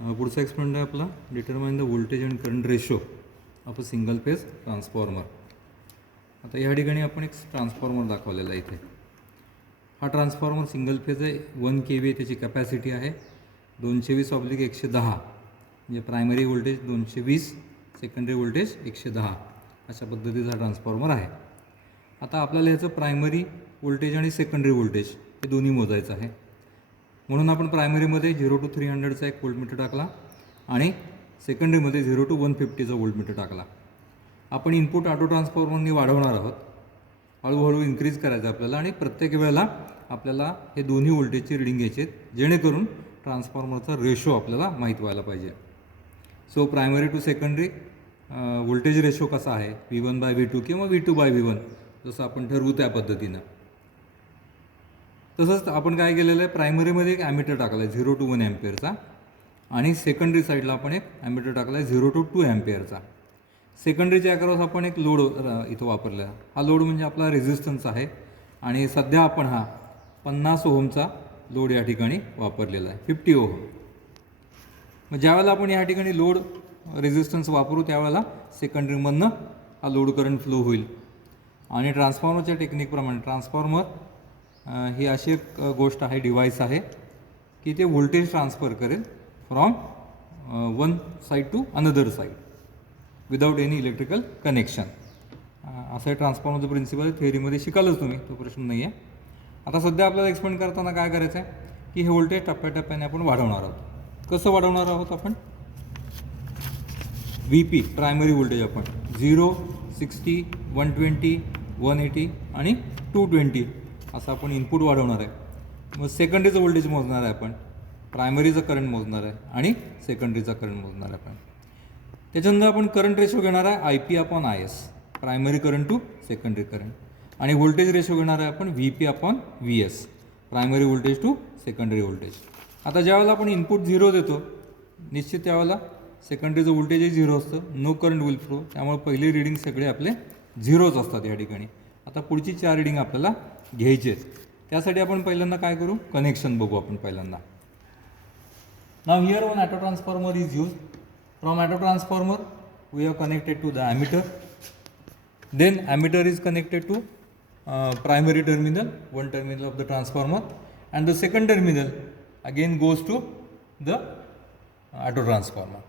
पुढचा एक्सपेरिमेंट आहे आपला determine the voltage and current ratio of a single phase transformer. आता या ठिकाणी आपण एक ट्रान्सफॉर्मर दाखवलेला आहे. इथे हा ट्रान्सफॉर्मर सिंगल फेज आहे. 1 kV त्याची कॅपॅसिटी आहे. 220/110 म्हणजे प्रायमरी व्होल्टेज 220, सेकंडरी व्होल्टेज 110 अशा पद्धतीचा ट्रान्सफॉर्मर आहे. आता आपल्याला ह्याचं प्रायमरी व्होल्टेज आणि सेकंडरी व्होल्टेज हे दोन्ही मोजायचं आहे. म्हणून आपण प्रायमरीमध्ये 0 to 300चा एक व्होल्टमीटर टाकला आणि सेकंडरीमध्ये 0 to 150चा व्होल्टमीटर टाकला. आपण इनपुट ऑटो ट्रान्सफॉर्मरनी वाढवणार आहोत. हळूहळू इन्क्रीज करायचं आपल्याला आणि प्रत्येक वेळेला आपल्याला हे दोन्ही व्होल्टेजची रिडिंग घ्यायची आहेत, जेणेकरून ट्रान्सफॉर्मरचा रेशो आपल्याला माहीत व्हायला पाहिजे. So primary to secondary voltage ratio कसा आहे, V1/V2 किंवा V2/V1 जसं आपण ठरवू त्या पद्धतीनं. तसंच आपण काय केलेलं आहे, प्रायमरीमध्ये एक ॲमीटर टाकला आहे 0 to 1 एम्पियरचा आणि सेकंडरी साईडला आपण एक ॲमीटर टाकला आहे 0 to 2 एम्पियरचा. सेकंडरीच्या अक्रॉस आपण एक लोड इथं वापरला आहे. हा लोड म्हणजे आपला रेझिस्टन्स आहे आणि सध्या आपण हा 50 ओहमचा लोड या ठिकाणी वापरलेला आहे, 50 ओहम. मग ज्यावेळेला आपण या ठिकाणी लोड रेझिस्टन्स वापरू त्यावेळेला सेकंडरीमधनं हा लोड करंट फ्लो होईल. आणि ट्रान्सफॉर्मरच्या टेक्निकप्रमाणे ट्रान्सफॉर्मर ही अशी एक गोष्ट आहे, डिव्हाइस आहे की ते व्होल्टेज ट्रान्सफर करेल from one side to another side without any electrical connection. असं ट्रान्सफॉर्मरचं प्रिन्सिपल आहे. थिअरीमध्ये शिकालच तुम्ही, तो प्रश्न नाही आहे. आता सध्या आपल्याला एक्सप्लेन करताना काय करायचं आहे की हे व्होल्टेज टप्प्याटप्प्याने आपण वाढवणार आहोत. कसं वाढवणार आहोत आपण, VP प्रायमरी व्होल्टेज आपण 0, 60, 120, 180 आणि 220 असं आपण इनपुट वाढवणार आहे. मग सेकंडरीचं व्होल्टेज मोजणार आहे आपण, प्रायमरीचं करंट मोजणार आहे आणि सेकंडरीचा करंट मोजणार आहे आपण. त्याच्यानंतर आपण करंट रेशो घेणार आहे IP/IS, primary current to secondary current. आणि व्होल्टेज रेशो घेणार आहे आपण VP/VS, primary voltage to secondary voltage. आता ज्यावेळेला आपण इनपुट 0 देतो निश्चित त्यावेळेला सेकंडरीचं व्होल्टेजही 0 असतं, नो करंट विल फ्लो. त्यामुळे पहिली रिडिंग सगळे आपले 0च असतात या ठिकाणी. आता पुढची 4 रिडिंग आपल्याला घ्यायचे आहेत. त्यासाठी आपण पहिल्यांदा काय करू, कनेक्शन बघू आपण पहिल्यांदा. Now here one auto transformer is use. From auto transformer we have connected to the ammeter. Then ammeter is connected to primary terminal, one terminal of the transformer, and the second terminal again goes to the auto transformer.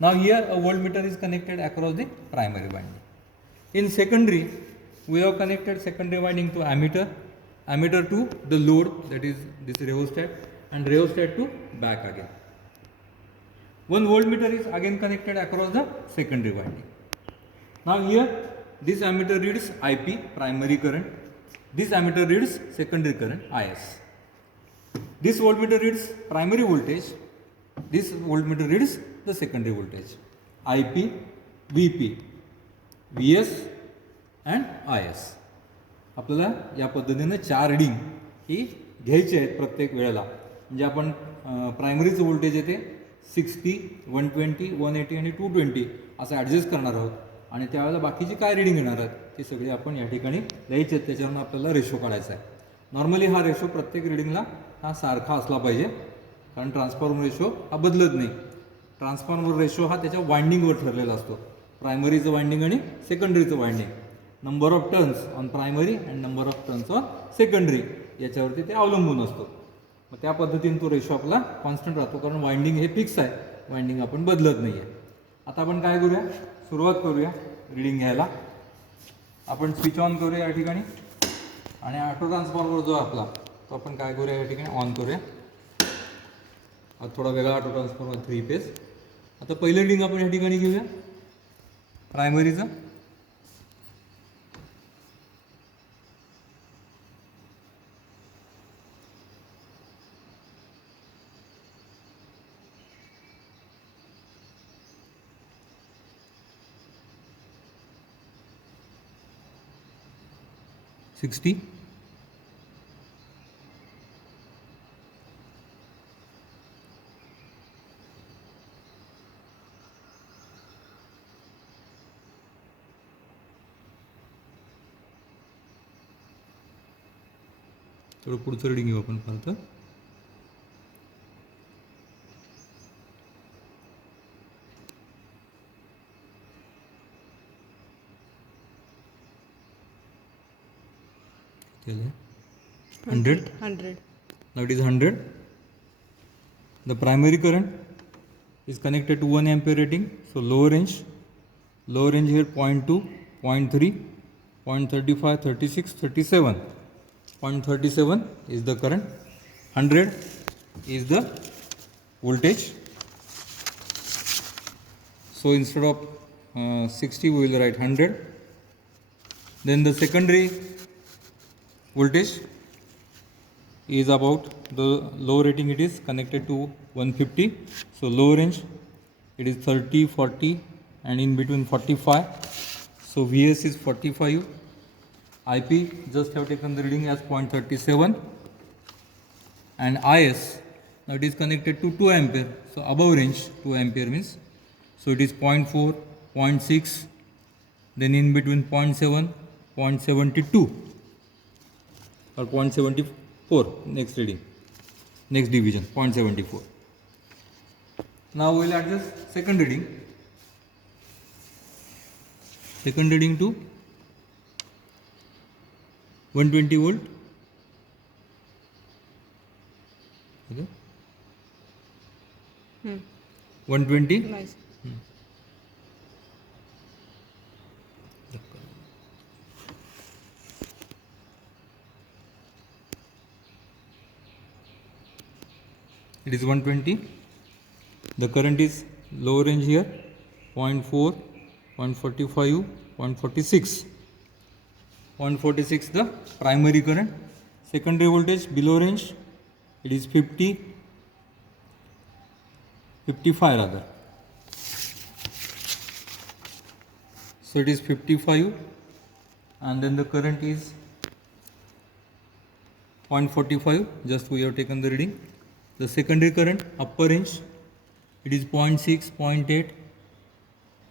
Now here a voltmeter is connected across the primary winding. In secondary we have connected secondary winding to ammeter, ammeter to the load, that is this rheostat, and rheostat to back again. One voltmeter is again connected across the secondary winding. Now here this ammeter reads IP, primary current. This ammeter reads secondary current, IS. This voltmeter reads primary voltage. This voltmeter reads the secondary voltage, IP, VP, VS and IS. आपल्याला या पद्धतीने 4 रिडिंग ही घ्यायची आहेत प्रत्येक वेळेला. म्हणजे आपण प्रायमरीचं व्होल्टेज येते 60, 120, 180 आणि 220 असं ॲडजस्ट करणार आहोत. आणि त्यावेळेला बाकीची काय रिडिंग येणार आहेत ते सगळे आपण या ठिकाणी द्यायचे आहेत. त्याच्यावरून आपल्याला रेशो काढायचा आहे. नॉर्मली हा रेशो प्रत्येक रिडिंगला हा सारखा असला पाहिजे, कारण ट्रान्सफॉर्मर रेशो हा बदलत नाही. ट्रान्सफॉर्मर रेशो हा त्याच्या वाइंडिंगवर ठरलेला असतो, प्रायमरीचं वाइंडिंग आणि सेकंडरीचं winding. Number of turns on primary and number of turns on secondary याच्यावरती ते अवलंबून असतो. मग त्या पद्धतीने तो रेशो आपला कॉन्स्टंट राहतो, कारण वाइंडिंग हे फिक्स आहे, वाइंडिंग आपण बदलत नाही आहे. आता आपण काय करूया, सुरुवात करूया रिडिंग घ्यायला. आपण स्विच ऑन करूया या ठिकाणी आणि ऑटो ट्रान्सफॉर्मर जो आपला तो आपण काय करूया या ठिकाणी ऑन करूया. हा थोडा वेगळा ऑटो ट्रान्सफॉर्मर 3 फेज. आता पहिलं रिडिंग आपण या ठिकाणी घेऊया प्रायमरीचं. $60. थोडं पुढचं रिडिंग घेऊ आपण परत. 100. 100. Now it is 100. The primary current is connected to 1 ampere rating. So low range here 0.2, 0.3, 0.35, 36, 37. 0.37 is the current. 100 is the voltage. So instead of 60 we will write 100. Then the secondary voltage is about the low rating, it is connected to 150. So low range it is 30, 40 and in between 45. So Vs is 45. IP just have taken the reading as 0.37 and Is now it is connected to 2 ampere. So above range 2 ampere means, so it is 0.4, 0.6, then in between 0.7, 0.72 or 0.74 next reading, next division 0.74. Now we will adjust second reading to 120 volt. Okay. 120. Nice. It is 120. The current is low range here 0.4, 0.45, 0.46. 146 the primary current. Secondary voltage below range it is 50, 55 rather. So it is 55 and then the current is 0.45, just we have taken the reading. The secondary current upper range it is 0.6, 0.8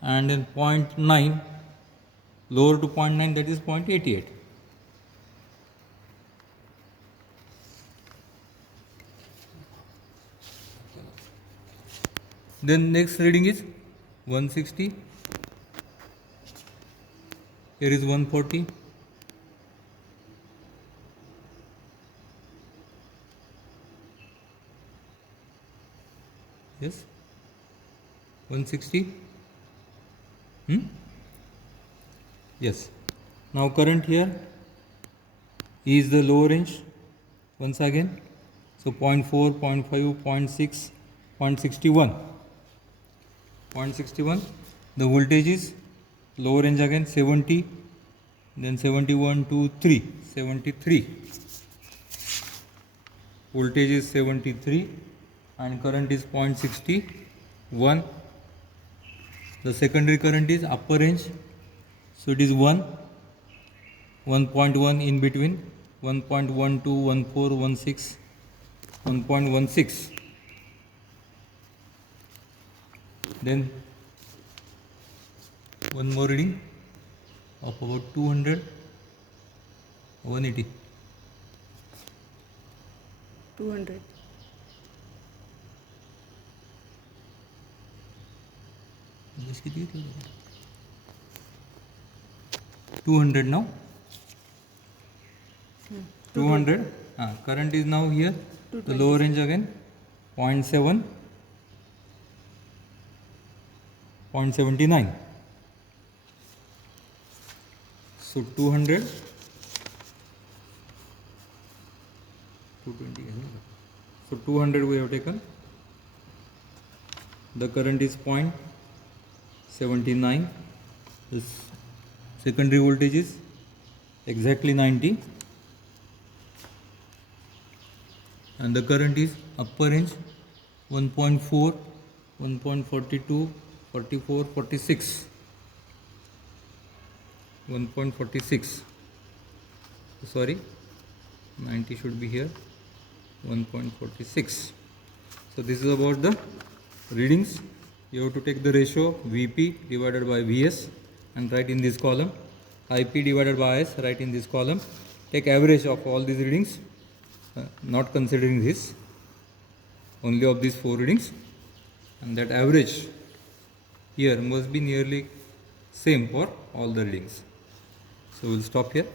and then 0.9, lower to 0.9 that is 0.88. Then next reading is 160. Here is 140. Yes, 160. Yes. Now current here is the low range once again. So 0.4, 0.5, 0.6, 0.61. 0.61. The voltage is low range again 70, then 71, 2, 3, 73. Voltage is 73 and current is 0.61. The secondary current is upper range, so it is 1, 1.1 in between, 1.12, 14, 16, 1.16. Then one more reading of about 200, 180. 200. Just 200 now. 200. Current is now here. The low range again 0.7, 0.79. So 200, 220. So 200 we have taken. The current is 0.79. This secondary voltage is exactly 90. And the current is upper range 1.4, 1.42, 44, 46. 1.46. Sorry, 90 should be here. 1.46. So this is about the readings. You have to take the ratio Vp divided by Vs and write in this column. Ip divided by Is, write in this column. Take average of all these readings, not considering this, only of these 4 readings, and that average here must be nearly same for all the readings. So we'll stop here.